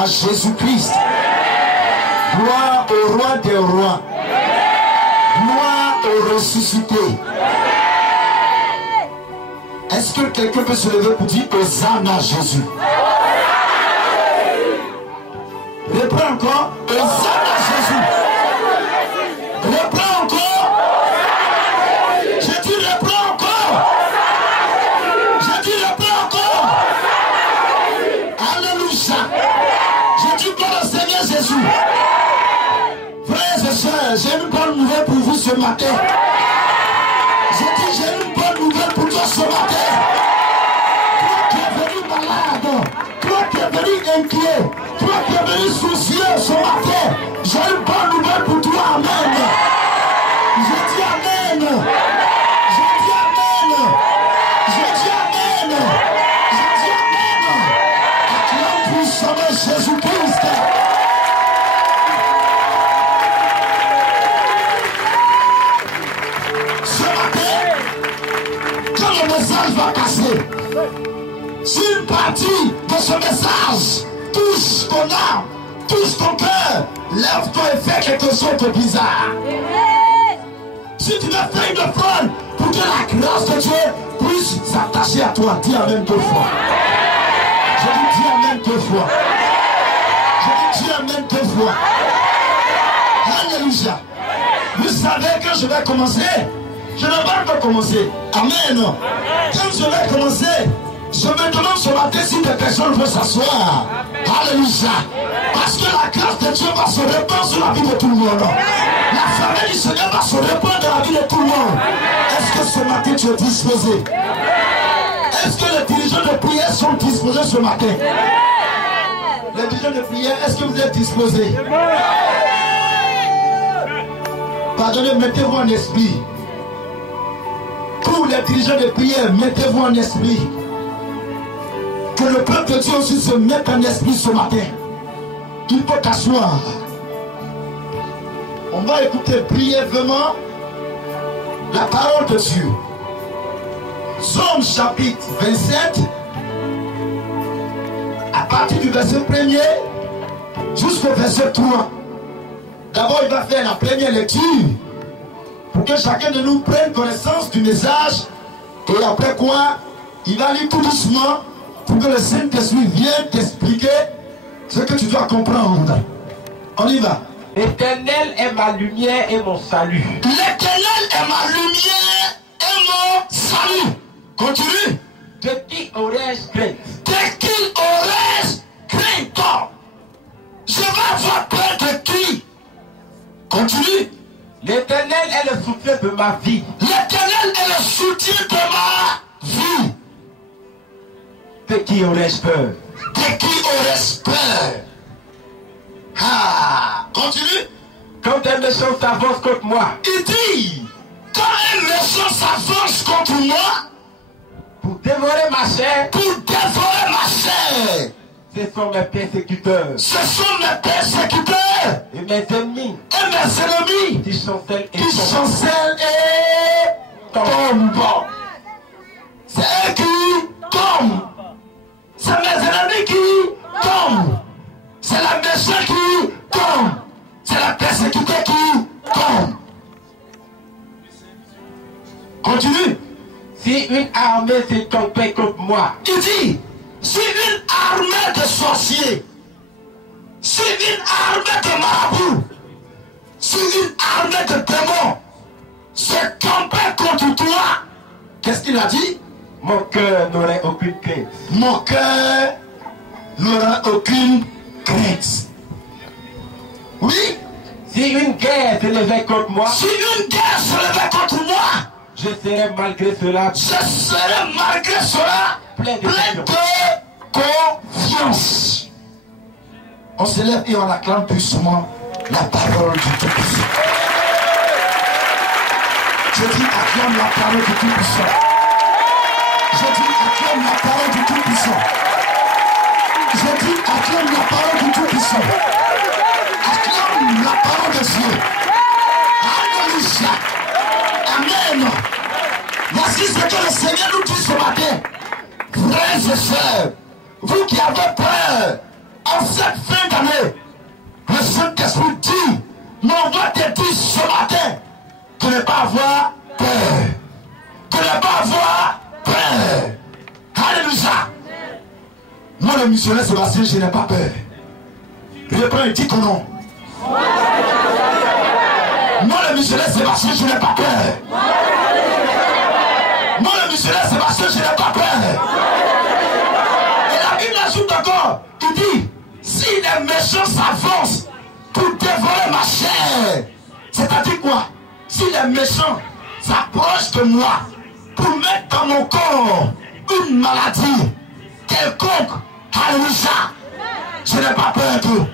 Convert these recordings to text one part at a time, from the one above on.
à Jésus-Christ. Gloire au roi des rois. Gloire au ressuscité. Est-ce que quelqu'un peut se lever pour dire Hosanne à Jésus? Reprends encore. Hosanne à Jésus. Reprends encore. Je dis reprends encore. Je dis reprends encore. Alléluia. Je dis gloire au Seigneur Jésus. Frères et sœurs, j'ai une bonne nouvelle pour vous ce matin. Je dis j'ai une bonne nouvelle pour toi ce matin. Toi qui es venu malade, toi qui es venu inquiet, toi qui es venu soucieux ce matin, j'ai une bonne nouvelle pour toi. Amen. Je dis amen. Je dis amen. Je dis amen. Je dis amen. Acclame puissamment Jésus-Christ. Ce matin, quand le message va passer, si une partie de ce message touche ton âme, touche ton cœur, lève-toi et fais quelque chose de bizarre. Si tu veux faire une offrande pour que la grâce de Dieu puisse s'attacher à toi, dis amen 2 fois. Je dis amen 2 fois. Je dis amen 2 fois. Alléluia. Vous savez que je vais commencer. Je ne vais pas commencer. Amen. Quand je vais commencer, je me demande ce matin si des personnes veulent s'asseoir. Alléluia. Parce que la grâce de Dieu va se répandre sur la vie de tout le monde. La famille du Seigneur va se répandre dans la vie de tout le monde. Est-ce que ce matin tu es disposé? Est-ce que les dirigeants de prière sont disposés ce matin? Les dirigeants de prière, est-ce que vous êtes disposés? Pardonnez, mettez-vous en esprit. Tous les dirigeants de prière, mettez-vous en esprit. Que le peuple de Dieu aussi se mette en esprit ce matin. Il faut t'asseoir. On va écouter brièvement la parole de Dieu. Somme chapitre 27, à partir du verset 1er jusqu'au verset 3. D'abord, il va faire la première lecture pour que chacun de nous prenne connaissance du message. Et après quoi, il va lire tout doucement pour que le Saint-Esprit vienne t'expliquer ce que tu dois comprendre. On y va. L'Éternel est ma lumière et mon salut. L'Éternel est ma lumière et mon salut. Continue. De qui aurais-je crainte? De qui aurais-je crainte? Je vais avoir peur de qui? Continue. L'Éternel est le soutien de ma vie. L'Éternel est le soutien de ma vie. De qui aurais-je peur? De qui aurais-je peur? Ah, continue. Quand un méchant s'avance contre moi, Il dit, quand un méchant s'avance contre moi, pour dévorer ma chair, pour dévorer ma chair, ce sont mes persécuteurs ce sont mes persécuteurs et mes ennemis et mes ennemis qui chancellent et qui chancellent et tombent. C'est eux qui tombent. C'est mes ennemis qui tombent. C'est la méchante qui tombe. C'est la persécuté qui tombe. Continue. Si une armée s'est campée contre moi, Il dit, si une armée de sorciers, si une armée de marabouts, si une armée de démons se campait contre toi, qu'est-ce qu'il a dit? mon cœur n'aurait aucune crainte. Mon cœur n'aura aucune crainte. Oui, Si une guerre se levait contre moi, si une guerre se levait contre moi, je serais malgré cela je serai malgré cela plein de plein de confiance. On se lève et on acclame puissamment la parole du Tout-Puissant. Je dis acclame la parole du Tout-Puissant. Je dis acclame la parole du Tout-Puissant. Je dis acclame la parole du Tout-Puissant. Acclame la parole de Dieu. Alléluia. Amen. Voici ce que le Seigneur nous dit ce matin. Frères et sœurs, vous qui avez peur, En cette fin d'année, le Saint-Esprit dit, m'envoie te dire ce matin, de ne pas avoir peur. De ne pas avoir peur. Alléluia. Moi, le missionnaire Sébastien, je n'ai pas peur. Reprends et dis ton nom. Moi, le missionnaire Sébastien, je n'ai pas peur. Moi, le missionnaire Sébastien, je n'ai pas peur. Et la Bible ajoute encore, il dit, si les méchants s'avancent pour dévorer ma chair, c'est-à-dire quoi? Si les méchants s'approchent de moi pour mettre dans mon corps une maladie quelconque, alléluia, je n'ai pas peur d'eux.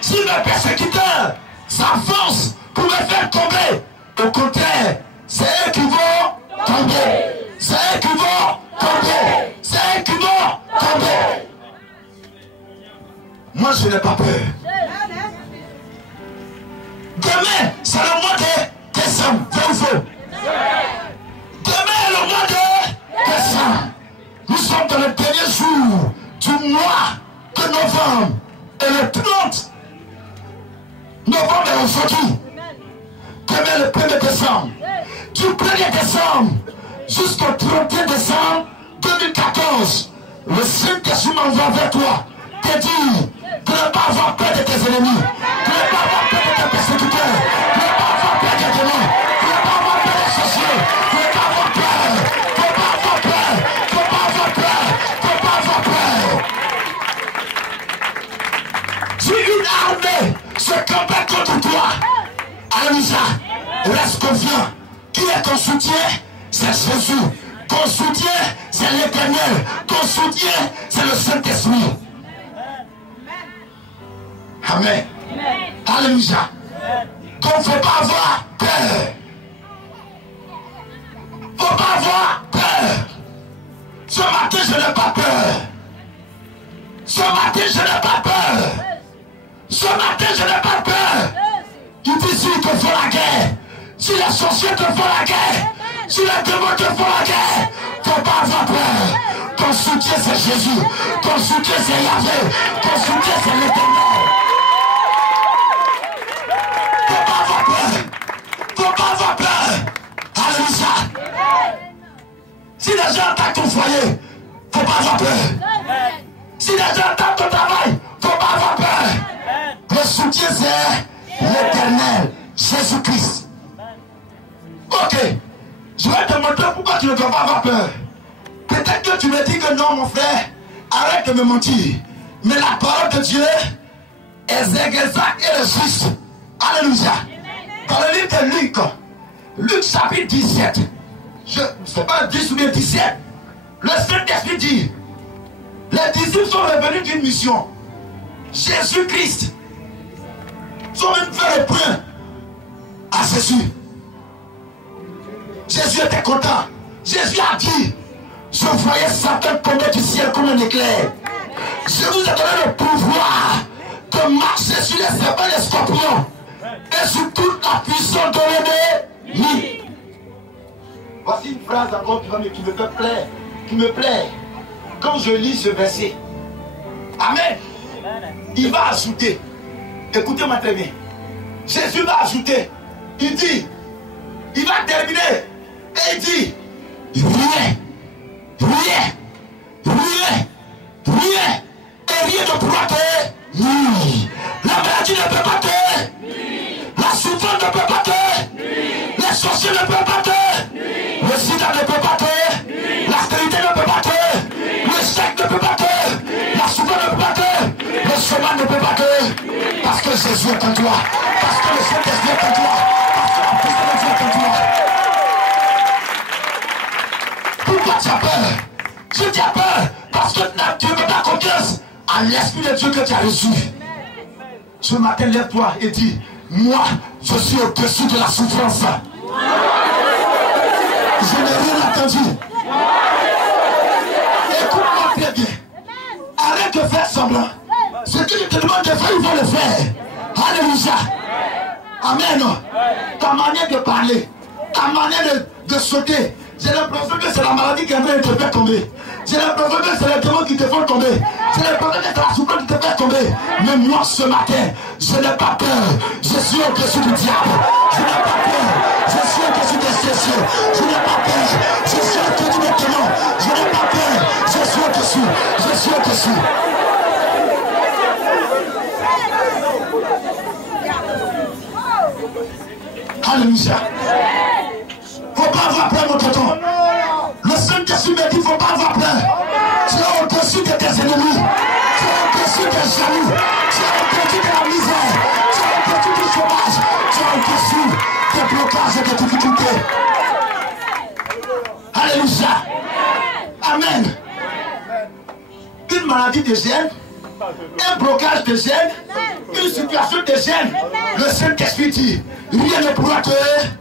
Si mes persécuteurs s'avancent pour me faire tomber, au contraire, c'est eux qui vont tomber. C'est eux qui vont tomber. C'est eux qui vont tomber. Moi, je n'ai pas peur. Demain, c'est le mois de décembre. Vrai ou faux? Demain est le mois de décembre. Nous sommes dans le dernier jour du mois de novembre. Et le 30 novembre est aujourd'hui. Demain, le 1er décembre. Du 1er décembre jusqu'au 31 décembre 2014, le Saint-Esprit m'envoie vers toi. Te dire de ne pas avoir peur de tes ennemis, de ne pas avoir peur de tes persécuteurs, de ne pas avoir peur des démons, de ne pas avoir peur des sorciers, de ne pas avoir peur, de ne pas avoir peur, de ne pas avoir peur, de ne pas avoir peur. Si une armée se campait contre toi, alléluia, reste confiant. Qui est ton soutien? C'est Jésus. Ton soutien, c'est l'Éternel. Ton soutien, c'est le Saint-Esprit. Amen. Alléluia. Donc, il ne faut pas avoir peur. Il ne faut pas avoir peur. Ce matin, je n'ai pas peur. Ce matin, je n'ai pas peur. Ce matin, je n'ai pas peur. Il dit, s'ils te font la guerre, si les sorciers te font la guerre, si les démons te font la guerre, il ne faut pas avoir peur. Ton soutien, c'est Jésus. Ton soutien, c'est Yahvé. Ton soutien, c'est l'Éternel. Il ne faut pas avoir peur. Il ne faut pas avoir peur. Alléluia. Si les gens attaquent ton foyer, il ne faut pas avoir peur. Si les gens attaquent ton travail, il ne faut pas avoir peur. Le soutien, c'est l'Éternel, Jésus-Christ. Ok, je vais te montrer pourquoi tu ne dois pas avoir peur. Peut-être que tu me dis que non, mon frère, arrête de me mentir. Mais la parole de Dieu est exacte et juste. Alléluia. Dans le livre de Luc, Luc chapitre 17, je ne sais pas 10 ou bien 17, le Saint-Esprit dit, les disciples sont revenus d'une mission. Jésus-Christ sont venus faire le point à Jésus. Jésus était content. Jésus a dit, je voyais Satan tomber du ciel comme un éclair. Je vous ai donné le pouvoir de marcher sur les serpents et les scorpions et sur toute la puissance de l'ennemi. Voici une phrase encore qui me fait plaire, qui me plaît quand je lis ce verset. Amen. Il va ajouter, écoutez-moi très bien. Jésus va ajouter, il dit, il va terminer, et il dit, rien, et rien ne pourra te nuire. La maladie ne peut pas te, la souffrance ne peut pas te, les sorciers ne peuvent pas te, le sida ne peut pas te, la stérilité ne peut pas te, le chèque ne peut pas te, la souffrance ne peut pas te, le chemin ne peut pas te, parce que Jésus est en toi, parce que le Saint-Esprit est en toi, parce que la puissance de Dieu est en toi. Pourquoi tu as peur? Si tu as peur, parce que tu ne peux pas confiance à l'Esprit de Dieu que tu as reçu. Ce matin, lève-toi et dis, moi, je suis au-dessus de la souffrance. Je n'ai rien entendu. Écoute-moi très bien. Arrête de faire semblant. Ce que je te demande de faire, il faut le faire. Alléluia. Amen. Ta manière de parler, ta manière de sauter, j'ai l'impression que c'est la maladie qui est en train de te faire tomber. J'ai l'impression que c'est les démons qui te font tomber. J'ai l'impression que c'est la souffrance qui te fait tomber. Mais moi ce matin, je n'ai pas peur. Je suis au-dessus du diable. Je n'ai pas peur. Je suis au-dessus des cieux. Je n'ai pas peur. Je suis au-dessus des démons. Je n'ai pas peur. Je suis au-dessus. Je suis au-dessus. Alléluia. Faut pas avoir peur, mon tonton. Le Saint-Esprit me dit, il ne faut pas avoir peur. Tu es au-dessus de tes ennemis. Tu es au-dessus des jaloux. Tu es au-dessus de la misère. Tu es au-dessus du chômage. Tu es au-dessus des blocages et des difficultés. Alléluia. Amen. Une maladie te gêne. Un blocage te gêne. Une situation te gêne. Le Saint-Esprit dit, rien ne pourra te...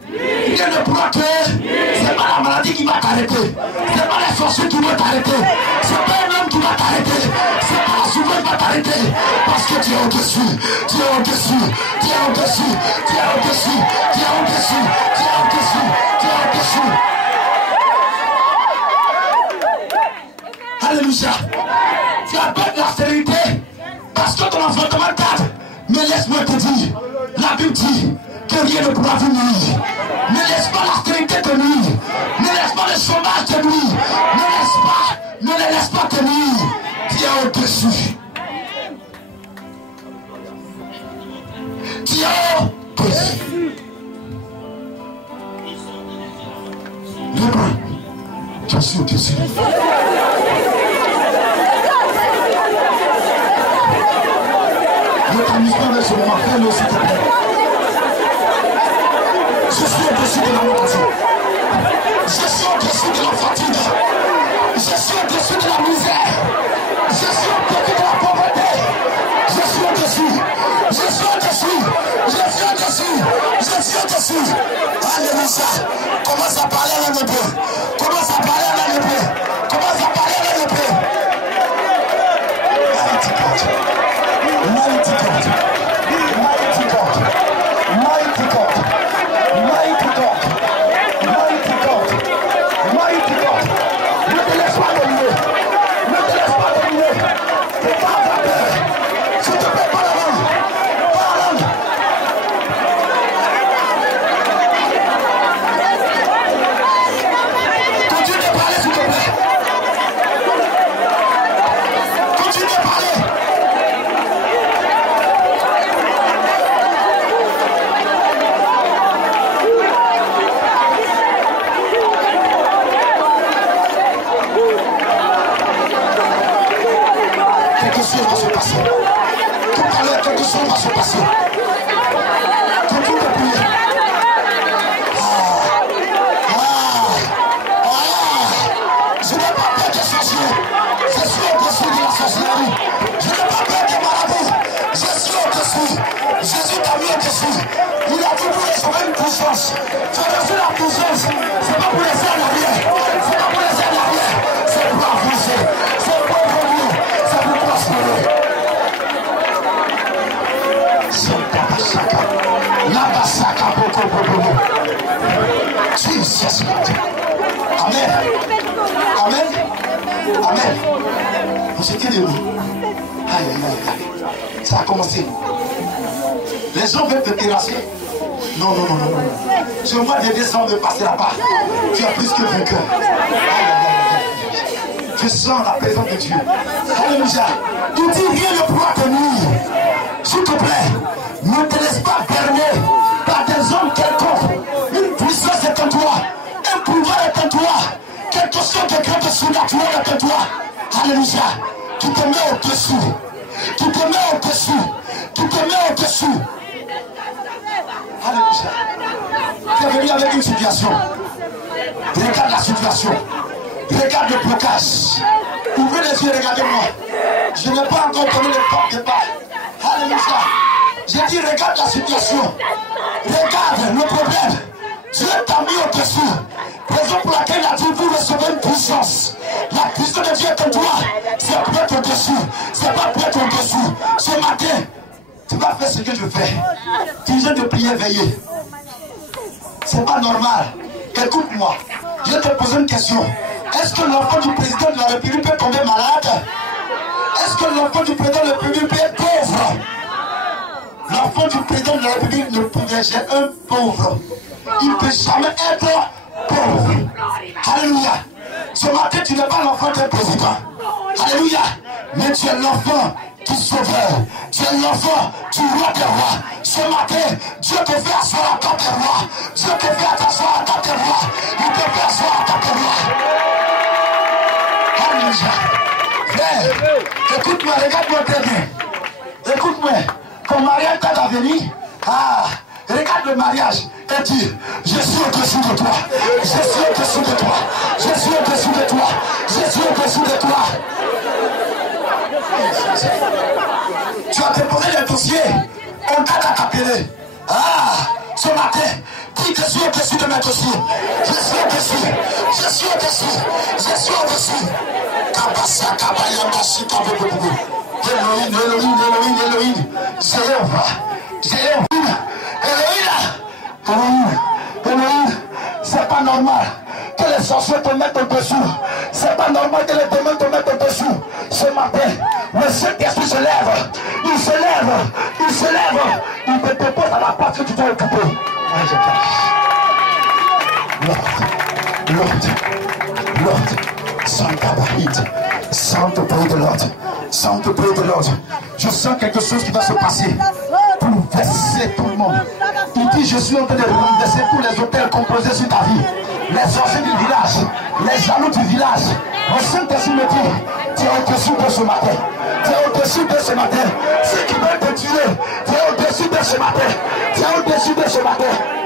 Rien ne pourra te... C'est pas la maladie qui va t'arrêter. C'est pas les sorciers qui vont t'arrêter. C'est pas un homme qui va t'arrêter. C'est pas la souffrance qui va t'arrêter. Parce que tu es au-dessus. Tu es au-dessus. Tu es au-dessus. Tu es au-dessus. Tu es au-dessus. Tu es au-dessus. Tu es au-dessus. Alléluia. Tu as peur de la stérilité. Parce que ton enfantement tarde. Mais laisse-moi te dire. La Bible dit que rien ne pourra vous nuire. Ne laisse pas la stérilité te nuire. Ne laisse pas le chômage te nuire. Ne les laisse pas te nuire. Tu es au-dessus. Tu es au-dessus. Libre. Je suis au-dessus. Notre mission de ce moment, fais-le s'il te plaît. Je suis au-dessus de la maladie. Je suis au-dessus de la fatigue. Je suis au-dessus de la misère. Je suis au-dessus de la pauvreté. Je suis au-dessus. Je suis au-dessus. Je suis au-dessus. Je suis au-dessus. Alléluia. Commence à parler à l'hébreu. Commence à parler à l'hébreu. Commence à parler à l'hébreu. Mighty God. Mighty God. Mighty God. Mighty God. Mighty God. Mighty God. Ne te laisse pas dominer. Ne te laisse pas dominer. Faut pas avoir peur. S'il te plaît, pas la langue. Pas la langue. Continue de parler, s'il te plaît. Continue de parler. Quelque chose va se passer. Tout à l'heure, quelque chose va se passer. Continue de prier. Je n'ai pas peur des sorciers. Je suis au-dessus de la sorcellerie. Je n'ai pas peur des marabouts. Je suis au-dessus. Jésus t'a mis au-dessus. Il a dit pour recevoir une puissance. Tu as reçu la puissance. C'est pas pour laisser en arrière. C'est pas pour laisser en arrière. C'est pour avancer. C'est pour évoluer. C'est pour prospérer. C'est Tabasaka. Nabasaka Boko Boko. Jesus. Amen. Amen. Amen. Vous étiez de nous. Aïe, aïe, aïe. Ça a commencé. Les gens veulent te terrasser. Non, non, non, non, non. Ce mois de décembre ne passera pas. Tu es plus que vainqueur. Aïe, aïe, aïe. Je sens la présence de Dieu. Alléluia. Tu dis rien ne pourra te nuire. S'il te plaît, ne te laisse pas berner par des hommes quelconques. Une puissance est en toi. Un pouvoir est en toi. Quelque chose de grand et surnaturel est en toi. Alléluia. Tu te mets au-dessus. Tu te mets au-dessus. Tu te mets au-dessus. Alléluia. Tu es venu avec une situation. Regarde la situation. Regarde le blocage. Ouvrez les yeux, regardez-moi. Je n'ai pas encore donné le temps de parler. Alléluia. J'ai dit, regarde la situation. Regarde le problème. Dieu t'a mis au-dessus. Raison pour laquelle il a dit, vous recevez une puissance. La puissance de Dieu est en toi. C'est pour être au-dessus. C'est pas pour être au-dessous. Ce matin, tu vas faire ce que je fais. Tu viens de prier, veiller. C'est pas normal. Écoute-moi. Je vais te poser une question. Est-ce que l'enfant du président de la République peut tomber malade? Est-ce que l'enfant du président de la République peut être pauvre? L'enfant du président de la République ne peut être un pauvre. Il ne peut jamais être pauvre. Alléluia. Ce matin, tu n'es pas l'enfant d'un président. Alléluia. Mais tu es l'enfant du sauveur. Tu es l'enfant du roi des rois. Ce matin, Dieu te fait asseoir en tant que roi. Dieu te fait asseoir en tant que roi. Il te fait asseoir en tant que roi. Alléluia. Frère, écoute-moi, regarde-moi très bien. Écoute-moi. Ton mariage t'a venir. Ah, regarde le mariage et dis, je suis au-dessus de toi. Je suis au-dessus de toi. Je suis au-dessus de toi. Je suis au-dessus de toi. Tu as déposé le dossier. On t'a appelé. Ah, ce matin, dis que je suis au-dessus de mes dossiers. Je suis au-dessus. Je suis au-dessus. Je suis au-dessus. Kabasa, Kabayamasi, Kabobobobo. Elohim, Elohim, Elohim, Elohim. Elohim, c'est pas normal que les sorciers te mettent au-dessous. C'est pas normal que les démons te mettent au-dessous. Ce matin, le Saint-Esprit se lève. Il se lève. Il se lève. Il te dépose à la place que tu dois occuper. Lord, Santa Bahid, Sainte Père de l'ordre. Sainte Père de l'ordre. Je sens quelque chose qui va se passer pour verser tout le monde. Il dit, je suis en train de renverser tous les hôtels composés sur ta vie. Les sorciers du village, les jaloux du village. Le Saint-Esprit me dit, tu es au-dessus de ce matin. Tu es au-dessus de ce matin. Ceux qui veulent te tuer, tu es au-dessus de ce matin. Tu es au-dessus de ce matin.